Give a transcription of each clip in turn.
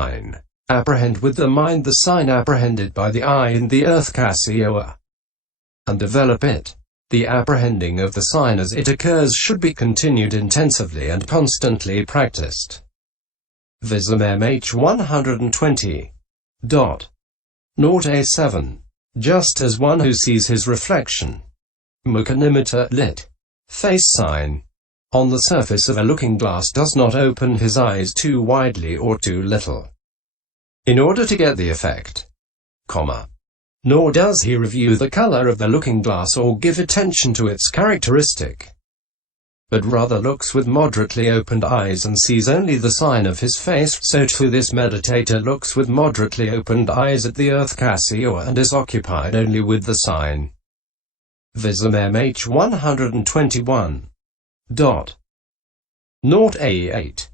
sign. Apprehend with the mind the sign apprehended by the eye in the earth KASIÓA, and develop it. The apprehending of the sign as it occurs should be continued intensively and constantly practiced. Vism MH 120. 0A7. Just as one who sees his reflection, Mukhanimitta lit. Face sign, on the surface of a looking glass does not open his eyes too widely or too little, in order to get the effect, nor does he review the color of the looking glass or give attention to its characteristic, but rather looks with moderately opened eyes and sees only the sign of his face. So too this meditator looks with moderately opened eyes at the earth KASIÓA and is occupied only with the sign. Vism MH 121. 0A8.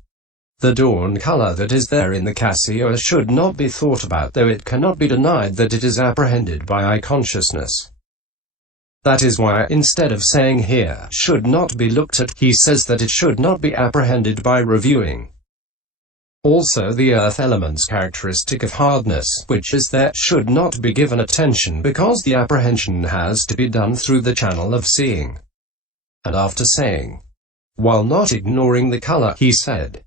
The dawn color that is there in the KASIÓA should not be thought about, though it cannot be denied that it is apprehended by eye consciousness. That is why, instead of saying here should not be looked at, he says that it should not be apprehended by reviewing. Also the earth element's characteristic of hardness, which is there, should not be given attention because the apprehension has to be done through the channel of seeing. And after saying, while not ignoring the color, he said,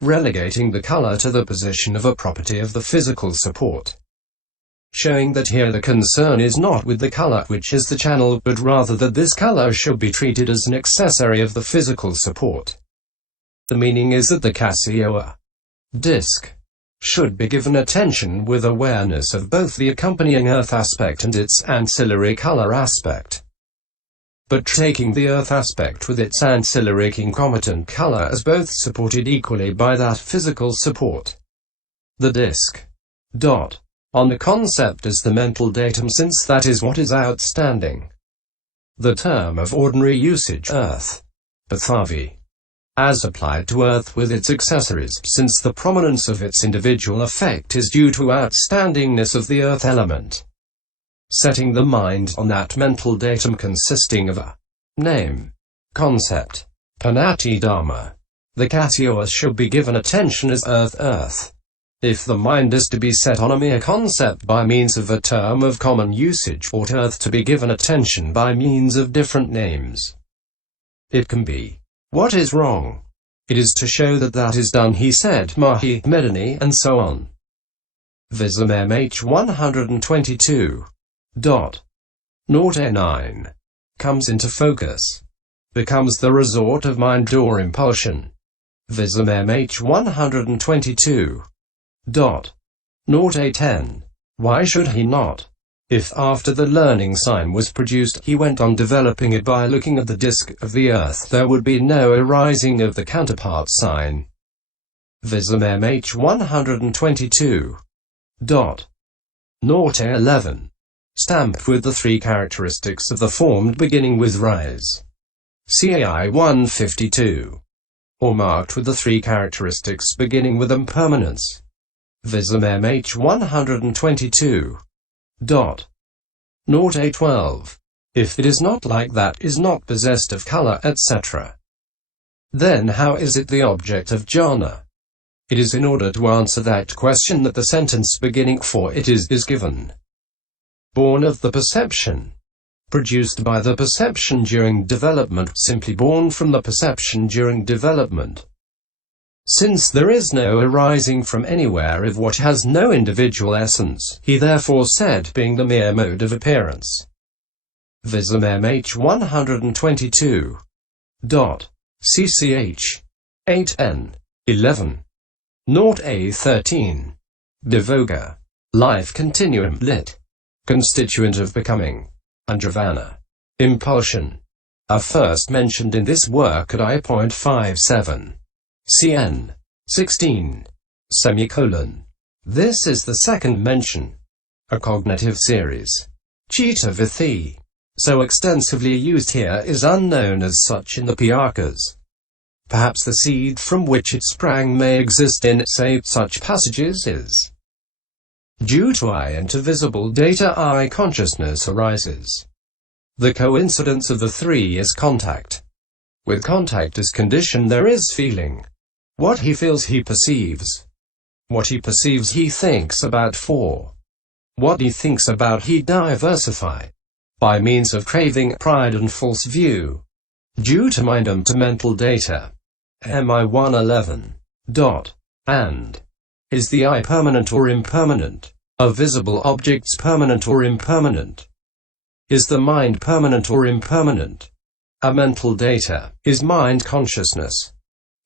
relegating the color to the position of a property of the physical support, showing that here the concern is not with the color, which is the channel, but rather that this color should be treated as an accessory of the physical support. The meaning is that the KASIÓA disc should be given attention with awareness of both the accompanying earth aspect and its ancillary color aspect, but taking the earth aspect with its ancillary concomitant color as both supported equally by that physical support. The disc on the concept as the mental datum, since that is what is outstanding. The term of ordinary usage, earth, Pathavi, as applied to earth with its accessories, since the prominence of its individual effect is due to outstandingness of the earth element. Setting the mind on that mental datum consisting of a name, concept, panati dharma, the KASIÓA should be given attention as earth. If the mind is to be set on a mere concept by means of a term of common usage, ought earth to be given attention by means of different names. It can be. What is wrong? It is to show that that is done, he said, Mahi, Medani, and so on. Vism MH 122. 0A9. Comes into focus. Becomes the resort of mind or impulsion. Vism MH 122. 0A10. Why should he not? If after the learning sign was produced, he went on developing it by looking at the disk of the earth, there would be no arising of the counterpart sign. Vism MH 122. 0A11. Stamped with the three characteristics of the formed beginning with rise. CAI 152. Or marked with the three characteristics beginning with impermanence. Vism MH 122. 0A12. If it is not like that, is not possessed of color, etc., then how is it the object of jhana? It is in order to answer that question that the sentence beginning for it is given. Born of the perception. Produced by the perception during development, simply born from the perception during development. Since there is no arising from anywhere of what has no individual essence, he therefore said being the mere mode of appearance. Vism MH 122. CCH 8N 11. 0A13. Divoga. Life continuum lit. Constituent of becoming. Andravana. Impulsion. Are first mentioned in this work at I.57. CN 16. This is the second mention. A cognitive series. Chitta Vithi. So extensively used here is unknown as such in the Piyakas. Perhaps the seed from which it sprang may exist in, say, such passages is. Due to eye and to visible data, eye consciousness arises. The coincidence of the three is contact. With contact as condition there is feeling. What he feels he perceives. What he perceives he thinks about 4. What he thinks about he diversify. By means of craving, pride and false view. Due to mind and to mental data. MI 111. And. Is the I permanent or impermanent? Are visible objects permanent or impermanent? Is the mind permanent or impermanent? Are mental data? Is mind consciousness?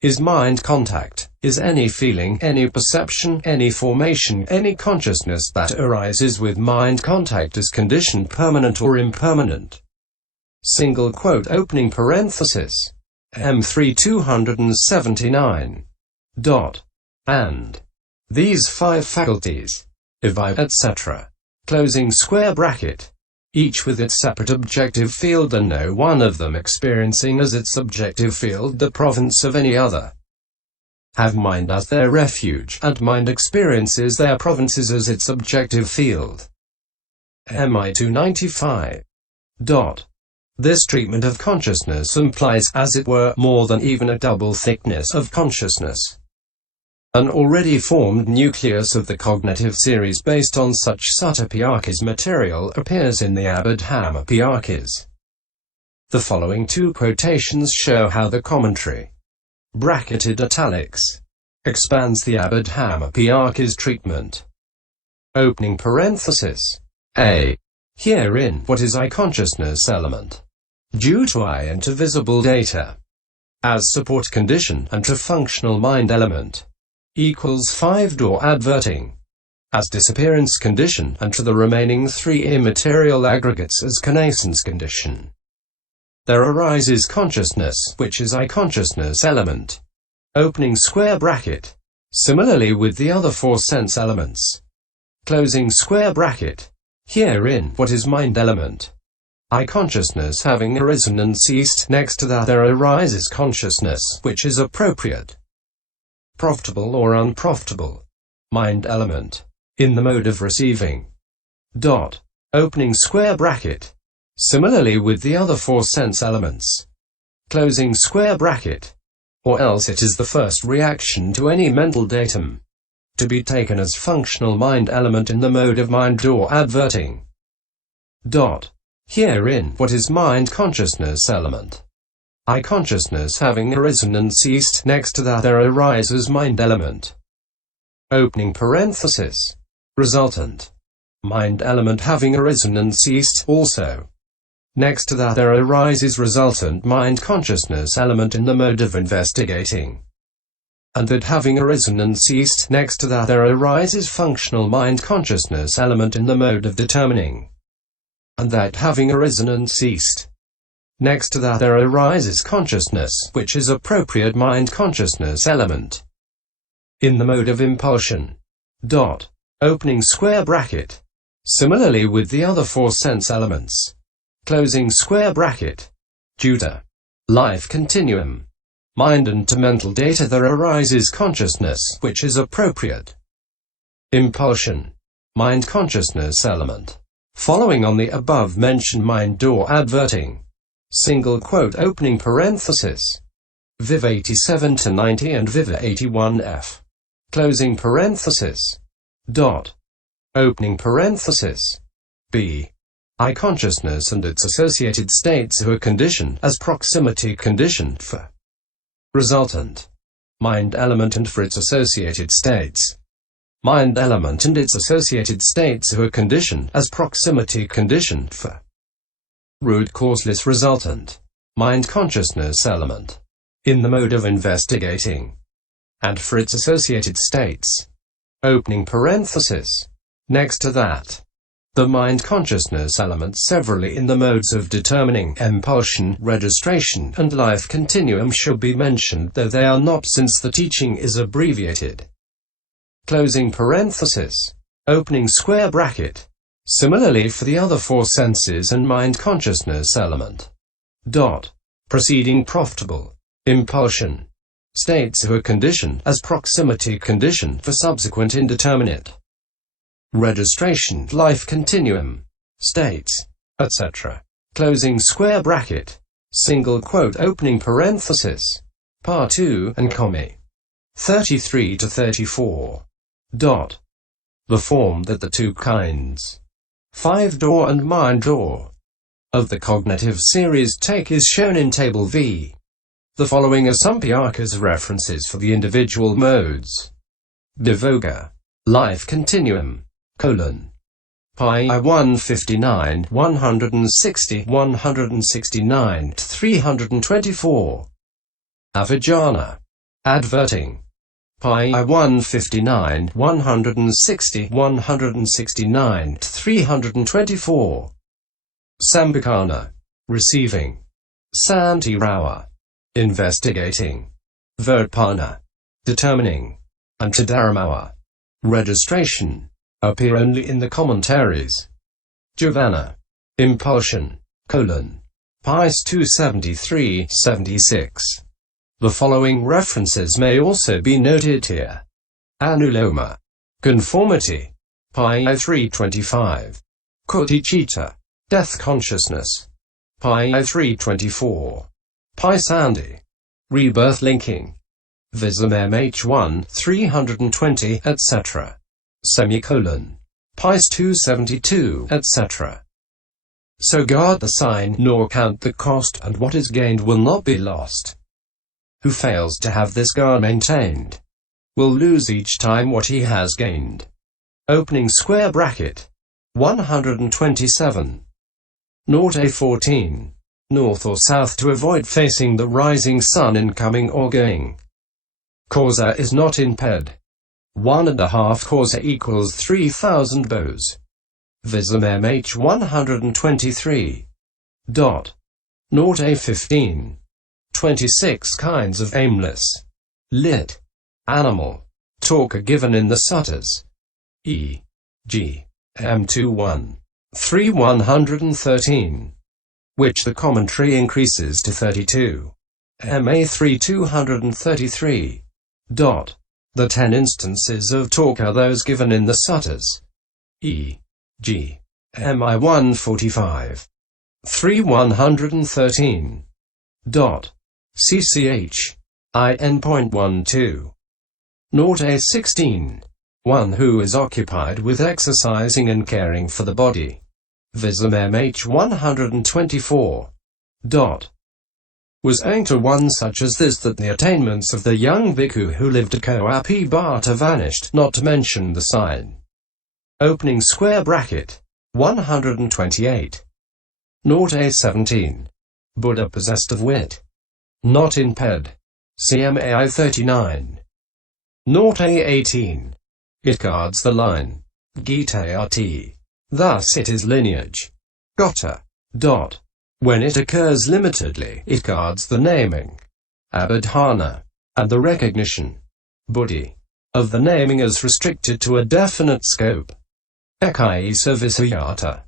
Is mind contact? Is any feeling, any perception, any formation, any consciousness that arises with mind contact as conditioned permanent or impermanent? Single quote opening parenthesis. M3 279. And. These 5 faculties. Evi, etc. Closing square bracket. Each with its separate objective field and no one of them experiencing as its objective field the province of any other. Have mind as their refuge, and mind experiences their provinces as its objective field. MI 295. This treatment of consciousness implies, as it were, more than even a double thickness of consciousness. An already formed nucleus of the cognitive series based on such Sattapiyakis material appears in the Abhidhamma-piyakis. The following 2 quotations show how the commentary, bracketed italics, expands the Abhidhamma-piyakis treatment. Opening parenthesis. A. Herein, what is I consciousness element? Due to I and to visible data. As support condition and to functional mind element. Equals 5 adverting. As disappearance condition and to the remaining 3 immaterial aggregates as connaissance condition. There arises consciousness, which is I consciousness element. Opening square bracket. Similarly with the other 4 sense elements. Closing square bracket. Herein, what is mind element? I consciousness having arisen and ceased, next to that there arises consciousness, which is appropriate. Profitable or unprofitable. Mind element. In the mode of receiving. Opening square bracket. Similarly with the other 4 sense elements. Closing square bracket. Or else it is the first reaction to any mental datum. To be taken as functional mind element in the mode of mind or adverting. Herein, what is mind consciousness element? I consciousness having arisen and ceased, next to that there arises mind element. Opening parenthesis. Resultant. Mind element having arisen and ceased, also. Next to that there arises resultant mind consciousness element in the mode of investigating. And that having arisen and ceased, next to that there arises functional mind consciousness element in the mode of determining. And that having arisen and ceased. Next to that there arises consciousness, which is appropriate mind consciousness element. In the mode of impulsion. Opening square bracket. Similarly with the other 4 sense elements. Closing square bracket. Due to life continuum. Mind and to mental data there arises consciousness, which is appropriate. Impulsion. Mind consciousness element. Following on the above mentioned mind or adverting. Single quote opening parenthesis. Viv 87 to 90 and Viv 81f. Closing parenthesis. Opening parenthesis. B. I consciousness and its associated states who are conditioned as proximity conditioned for resultant mind element and for its associated states. Mind element and its associated states who are conditioned as proximity conditioned for root causeless resultant mind consciousness element in the mode of investigating and for its associated states. Opening parenthesis. Next to that, the mind consciousness elements severally in the modes of determining, impulsion, registration, and life continuum should be mentioned, though they are not since the teaching is abbreviated. Closing parenthesis. Opening square bracket. Similarly for the other 4 senses and mind consciousness element. Preceding profitable impulsion states who are conditioned as proximity conditioned for subsequent indeterminate registration, life continuum states, etc. Closing square bracket. Single quote opening parenthesis. Part 2 and Commi 33 to 34. The form that the two kinds, 5-door and mind-door, of the cognitive series take is shown in Table V. The following are Sampayaka's references for the individual modes. Divoga, life continuum, pi 159, 160, 169 to 324. Avijjana, adverting, pi 159, 160, 169 to 324. Sambhikana, receiving. Santirawa, investigating. Virpana, determining. And Tadharamawa, registration, appear only in the commentaries. Jhana, impulsion, pi 273, 76. The following references may also be noted here. Anuloma, conformity, pi 325. Kuticita, death consciousness, pi 324. Pi Sandhi, rebirth linking. Vism MH1, 320, etc. Pi 272, etc. So guard the sign, nor count the cost, and what is gained will not be lost. Who fails to have this guard maintained, will lose each time what he has gained. Opening square bracket. 127. Naught A14. North or south to avoid facing the rising sun in coming or going. Causa is not in ped. 1.5 causa equals 3,000 bows. Vism MH 123. Naught A15. 26 kinds of aimless. Lit. Animal. Talk are given in the suttas. E.g. M21. 3,113. Which the commentary increases to 32. MA3 233. The 10 instances of talk are those given in the suttas. E.g. MI 145. 3,113. CCH. IN.12. Naught A16. One who is occupied with exercising and caring for the body. Vism MH 124. Was owing to one such as this that the attainments of the young bhikkhu who lived at Koapibhata vanished, not to mention the sign. Opening square bracket. 128. Naught A17. Buddha possessed of wit. Not in ped. CMAI 39. Naught A18. It guards the line. Gita RT. Thus it is lineage. Gota. When it occurs limitedly, it guards the naming, abhidhana, and the recognition, buddhi, of the naming as restricted to a definite scope. Ekaisa visayata.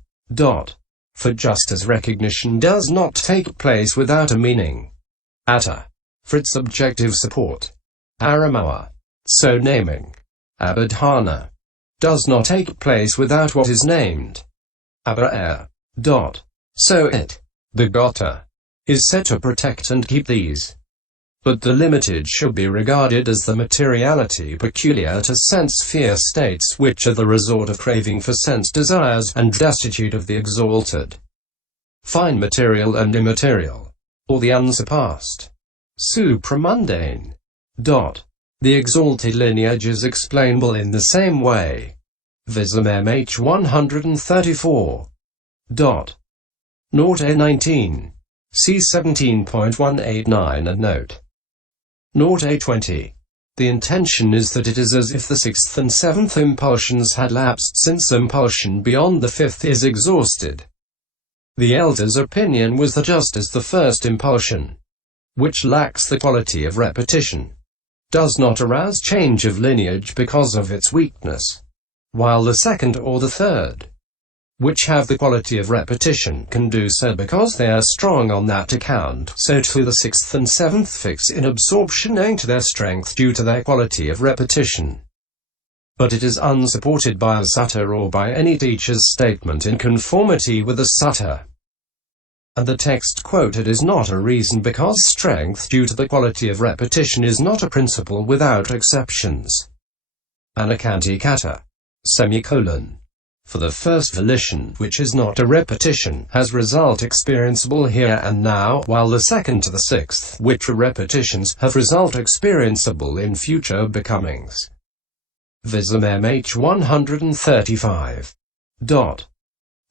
For just as recognition does not take place without a meaning, atta, for its objective support, aramawa, so naming, abhidhana, does not take place without what is named, abhaya. So it, the Gota, is said to protect and keep these. But the limited should be regarded as the materiality peculiar to sense-sphere states, which are the resort of craving for sense desires, and destitute of the exalted, fine material and immaterial, or the unsurpassed, supramundane. The exalted lineage is explainable in the same way. Vism MH 134. Naught A19. See 17.189 and note. Naught A20. The intention is that it is as if the sixth and seventh impulsions had lapsed, since impulsion beyond the fifth is exhausted. The elder's opinion was that just as the first impulsion, which lacks the quality of repetition, does not arouse change of lineage because of its weakness, while the second or the third, which have the quality of repetition, can do so because they are strong on that account, so too the sixth and seventh fix in absorption owing to their strength due to their quality of repetition. But it is unsupported by a sutta or by any teacher's statement in conformity with the sutta. And the text quoted is not a reason, because strength due to the quality of repetition is not a principle without exceptions. anakantikata, semicolon. For the first volition, which is not a repetition, has result experienceable here and now, while the second to the sixth, which are repetitions, have result experienceable in future becomings. Vism MH 135.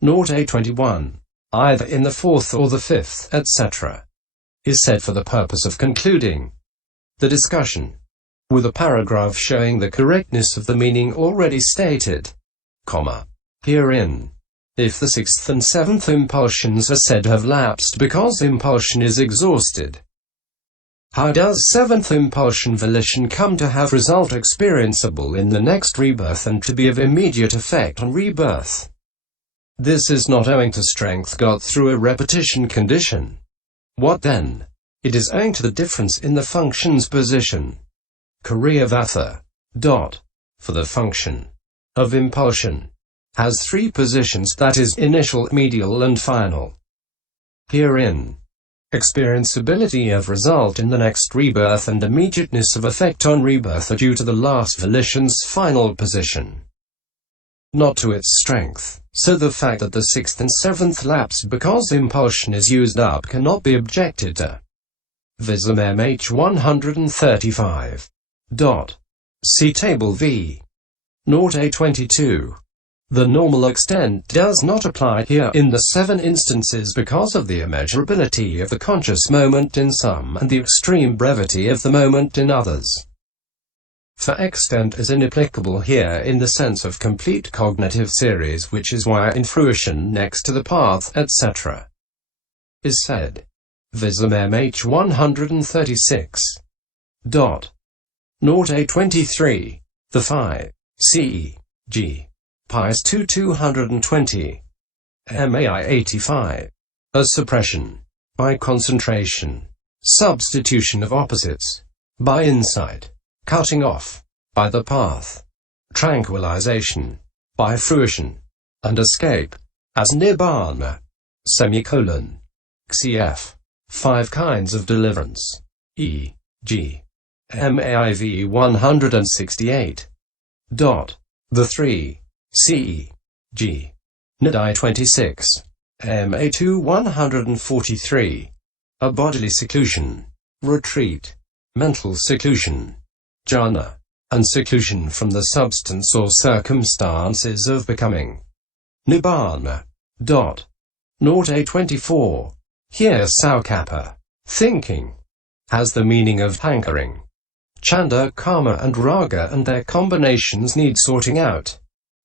0A21, either in the fourth or the fifth, etc., is said for the purpose of concluding the discussion with a paragraph showing the correctness of the meaning already stated, herein. If the sixth and seventh impulsions are said to have lapsed because impulsion is exhausted, how does seventh impulsion volition come to have result experienceable in the next rebirth and to be of immediate effect on rebirth? This is not owing to strength got through a repetition condition. What then? It is owing to the difference in the function's position. Kriyavatha. For the function of impulsion has three positions, that is, initial, medial and final. Herein, experienceability of result in the next rebirth and immediateness of effect on rebirth are due to the last volition's final position, not to its strength. So the fact that the sixth and seventh lapse because impulsion is used up cannot be objected to. Vism MH 135. See Table V. 0A22. The normal extent does not apply here in the 7 instances because of the immeasurability of the conscious moment in some and the extreme brevity of the moment in others. For extent is inapplicable here in the sense of complete cognitive series, which is why in fruition next to the path, etc., is said. Vism MH 136. 0A23. The 5. CE. G. Pis 220. MAI 85. A suppression. By concentration. Substitution of opposites. By insight. Cutting off. By the path. Tranquilization. By fruition. And escape. As nibbana. Semicolon. CF. 5 kinds of deliverance. E.g. MAIV 168. The 3. C.G. Nidai 26. MA2 143. A bodily seclusion. Retreat. Mental seclusion. Jhana. And seclusion from the substance or circumstances of becoming. Nibbana. 0A24. Here Saukappa, thinking, has the meaning of hankering. Chanda, karma and raga and their combinations need sorting out.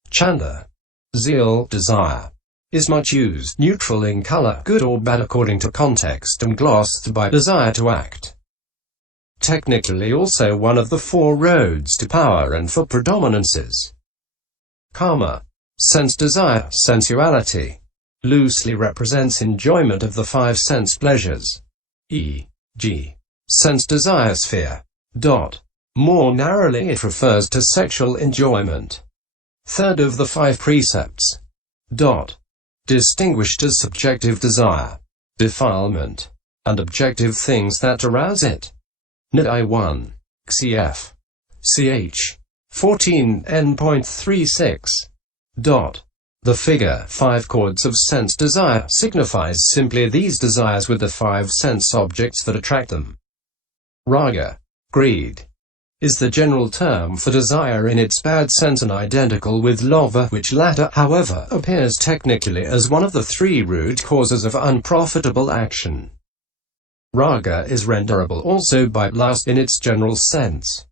Chanda, zeal, desire, is much used, neutral in color, good or bad according to context, and glossed by desire to act. Technically also one of the 4 roads to power and for predominances. Karma, sense desire, sensuality, loosely represents enjoyment of the 5 sense pleasures, e.g., sense desire sphere. More narrowly it refers to sexual enjoyment. Third of the 5 precepts. Distinguished as subjective desire, defilement, and objective things that arouse it. Nidai 1. Cf. Ch. 14 N.36. The figure 5 chords of sense desire signifies simply these desires with the 5 sense objects that attract them. Raga, greed, is the general term for desire in its bad sense and identical with lobha, which latter, however, appears technically as one of the 3 root causes of unprofitable action. Raga is renderable also by lust in its general sense.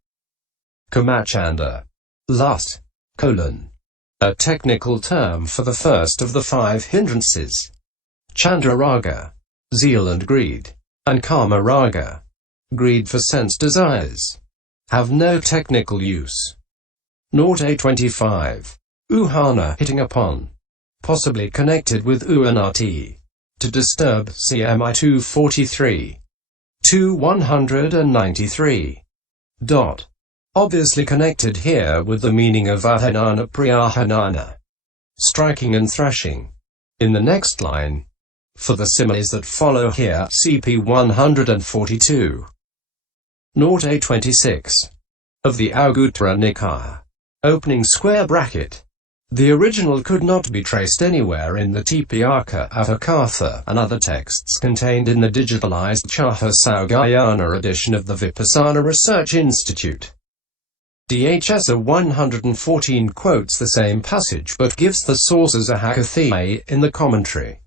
Kamachanda, lust, a technical term for the first of the 5 hindrances. Chanda raga, zeal and greed, and Kama raga, greed for sense desires, have no technical use. 0A25. Uhana, hitting upon, possibly connected with uanati, to disturb, CMI 243. 193. Obviously connected here with the meaning of ahanana priyahanana, striking and thrashing, in the next line. For the similes that follow here, CP 142. 0A26. Of the Anguttara Nikaya. opening square bracket. The original could not be traced anywhere in the Tipitaka Abhasara and other texts contained in the digitalized Ábhassara edition of the Vipassana Research Institute. DHS 114 quotes the same passage but gives the source as a KASIÓA in the commentary.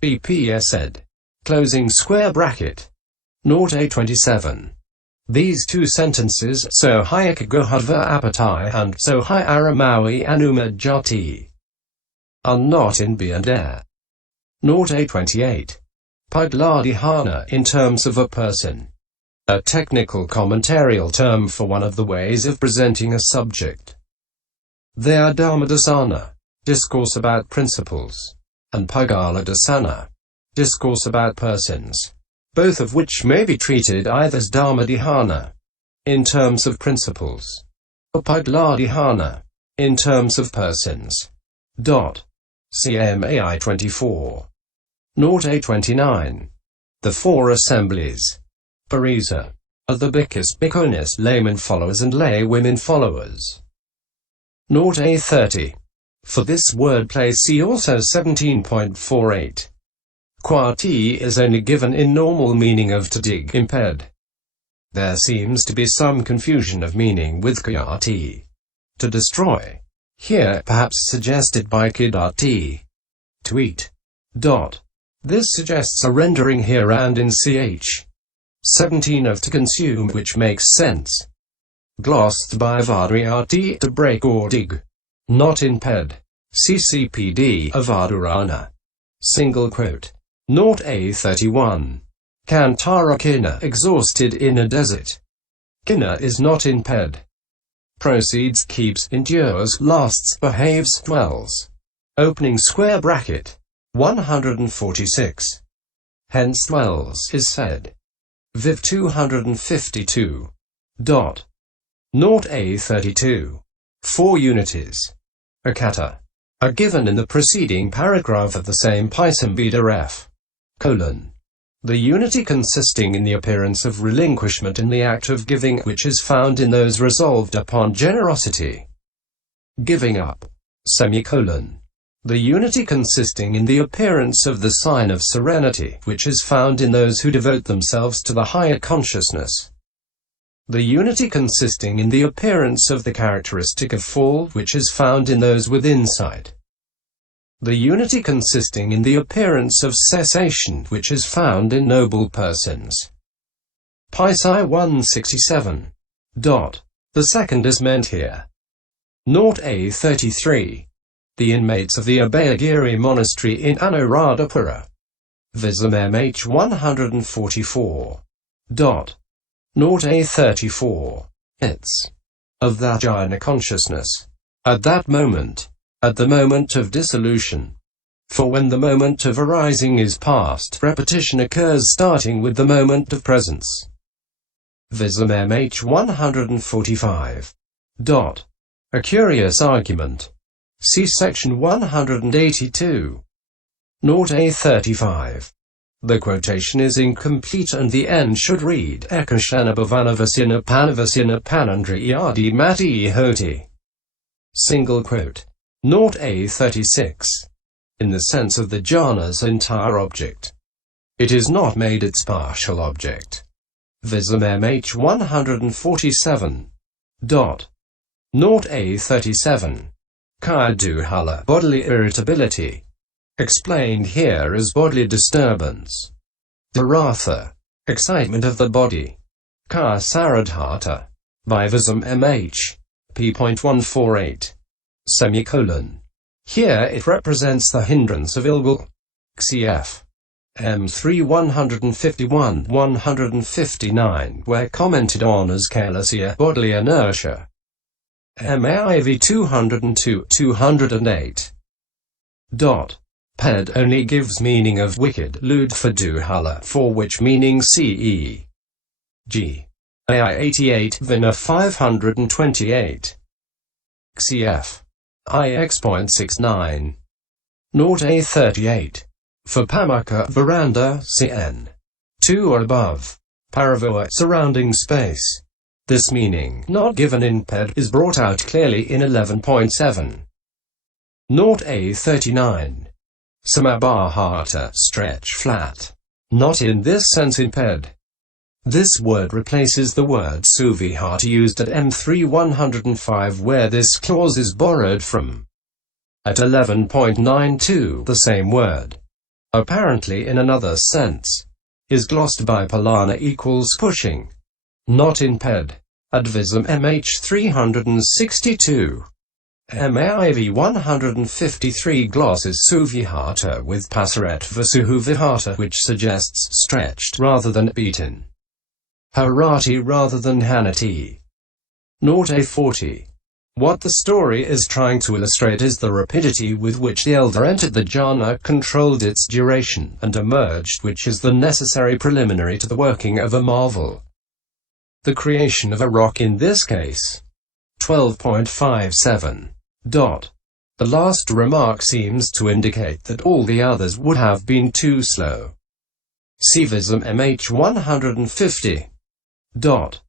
BPS said, closing square bracket. 0A27. These two sentences, So Hyaka Guhadva Apatai and So Hi Aramawi Anuma Jati, are not in B and Air. 0A28. Pugladi Jhana in terms of a person. A technical commentarial term for one of the ways of presenting a subject. They are Dharmadasana, discourse about principles, and Pugaladasana, discourse about persons, both of which may be treated either as Dharmadhyana, in terms of principles, or Pugladhyana, in terms of persons. CMAI 24. 0A29. The four assemblies, Parisa, are the Bhikkhus, Bhikkhunis, laymen followers and lay women followers. 0A30. For this wordplay see also 17.48. Quati is only given in normal meaning of to dig, impede. There seems to be some confusion of meaning with kayati, to destroy, here perhaps suggested by kidati, to eat. This suggests a rendering here and in ch. 17 of to consume, which makes sense. Glossed by vadriati, to break or dig, not impede. CCPD avadurana. Single quote. 0A31. Kantara Kina, exhausted in a desert. Kina is not imped. Proceeds, keeps, endures, lasts, behaves, dwells. Opening square bracket. 146. Hence dwells is said. Viv 252. 0A32. 4 unities. Akata, are given in the preceding paragraph of the same Pisambheda F. The unity consisting in the appearance of relinquishment in the act of giving, which is found in those resolved upon generosity. Giving up. The unity consisting in the appearance of the sign of serenity, which is found in those who devote themselves to the higher consciousness. The unity consisting in the appearance of the characteristic of fall, which is found in those with insight. The unity consisting in the appearance of cessation, which is found in noble persons. Pisai 167. The second is meant here. 0A33. The inmates of the Abhayagiri monastery in Anuradhapura. Vism MH 144. 0A34. It's of that jhana consciousness. At that moment. At the moment of dissolution. For when the moment of arising is past, repetition occurs starting with the moment of presence. Vism MH 145. A curious argument. See section 182. 0A35. The quotation is incomplete and the end should read Ekashana Bhavanavasina Panavasina Panandriyadi Mati Hoti. Single quote. 0A36. In the sense of the jhana's entire object. It is not made its partial object. Vism MH 147. 0A37. Kaya duhala, bodily irritability. Explained here as bodily disturbance. Dharatha, excitement of the body. Kaya saradhata. By Vism MH. p.148. Here it represents the hindrance of ill will. Cf. M3 151-159, where commented on as KASIÓA, bodily inertia. MAIV 202-208. Ped only gives meaning of wicked, ludfaduhala, for which meaning CE. G. AI 88, Vina 528. Cf. IX.69. 0A38. For Pamaka, veranda, CN. 2 or above. Paravoa, surrounding space. This meaning, not given in ped, is brought out clearly in 11.7. Naught A39. Samabhahata, stretch flat. Not in this sense in ped. This word replaces the word suvihata used at M3 105 where this clause is borrowed from. At 11.92 the same word, apparently in another sense, is glossed by Palana equals pushing. Not in ped. Advism MH 362. MAIV 153 glosses suvihata with pasaretva suhuvihata, which suggests stretched rather than beaten. Harati rather than hanati. Naught A40. What the story is trying to illustrate is the rapidity with which the elder entered the jhana, controlled its duration, and emerged, which is the necessary preliminary to the working of a marvel. The creation of a rock in this case. 12.57. The last remark seems to indicate that all the others would have been too slow. Sivism MH 150. Naught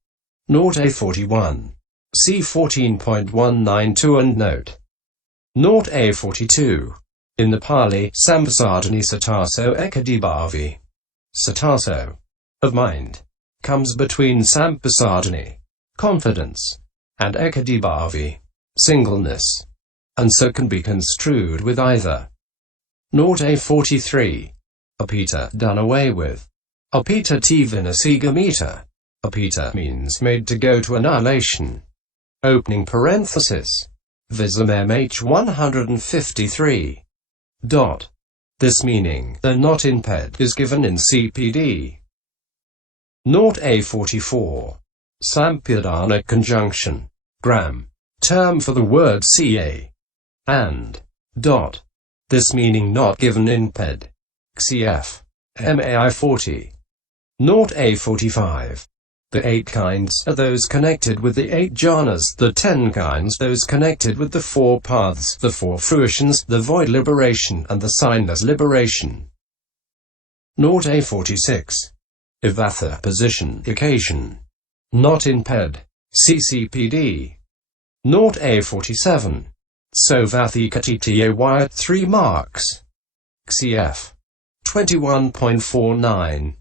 A41. C 14.192 and note. Naught A42. In the Pali, Sambasadhani Sataso Ekadibhavi. Sataso, of mind, comes between Sampasadhani, confidence, and Ekadibhavi, singleness, and so can be construed with either. Naught A43. Apita, done away with. Apita Tivinasigamita. Apita means made to go to annihilation. Opening parenthesis. Vism MH 153. This meaning, though not in ped, is given in CPD. Naught A44. Sampyadana conjunction. Gram. Term for the word ca. And. This meaning not given in ped. Cf. MAI 40. Naught A45. The 8 kinds are those connected with the 8 jhanas, the 10 kinds those connected with the 4 paths, the 4 fruitions, the void liberation, and the signless liberation. Naught A46. Ivatha, position, occasion. Not in ped. CCPD. Naught A47. Sovathikatitya 3 marks. Cf. 21.49.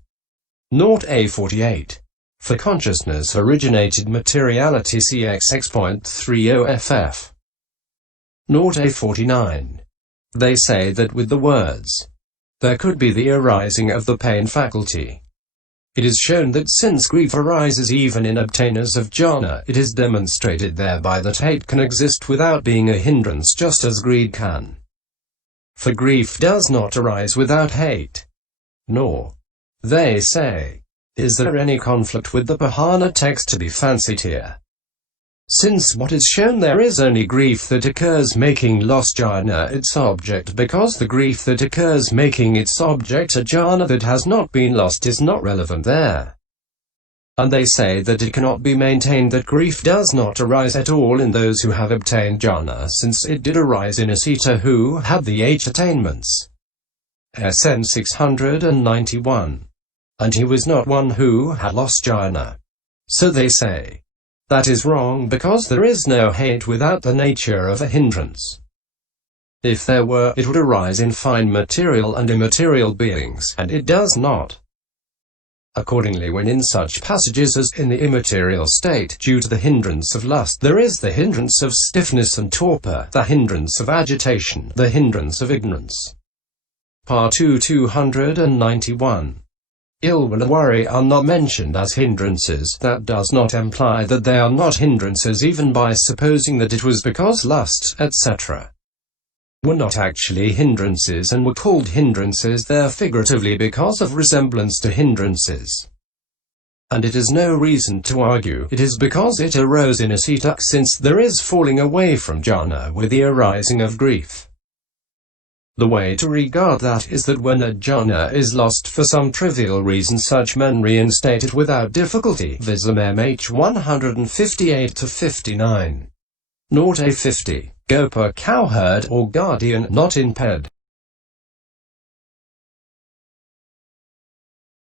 Naught A48. For consciousness originated materiality CXX.30FF. Naught A49. They say that with the words, there could be the arising of the pain faculty. It is shown that since grief arises even in obtainers of jhana, it is demonstrated thereby that hate can exist without being a hindrance just as greed can. For grief does not arise without hate. Nor, they say, is there any conflict with the Pahana text to be fancied here. Since what is shown there is only grief that occurs making lost jhana its object, because the grief that occurs making its object a jhana that has not been lost is not relevant there. And they say that it cannot be maintained that grief does not arise at all in those who have obtained jhana, since it did arise in Asita who had the 8 attainments. SN 691. And he was not one who had lost jhana. So they say, that is wrong because there is no hate without the nature of a hindrance. If there were, it would arise in fine material and immaterial beings, and it does not. Accordingly, when in such passages as in the immaterial state, due to the hindrance of lust, there is the hindrance of stiffness and torpor, the hindrance of agitation, the hindrance of ignorance. Part 2 291. Ill will and worry are not mentioned as hindrances. That does not imply that they are not hindrances even by supposing that it was because lust, etc. were not actually hindrances and were called hindrances there figuratively because of resemblance to hindrances. And it is no reason to argue it is because it arose in Asita, since there is falling away from jhana with the arising of grief. The way to regard that is that when a jhana is lost for some trivial reason, such men reinstate it without difficulty. Vism MH 158-59. Naught A50. Gopa, cowherd or guardian, not in ped.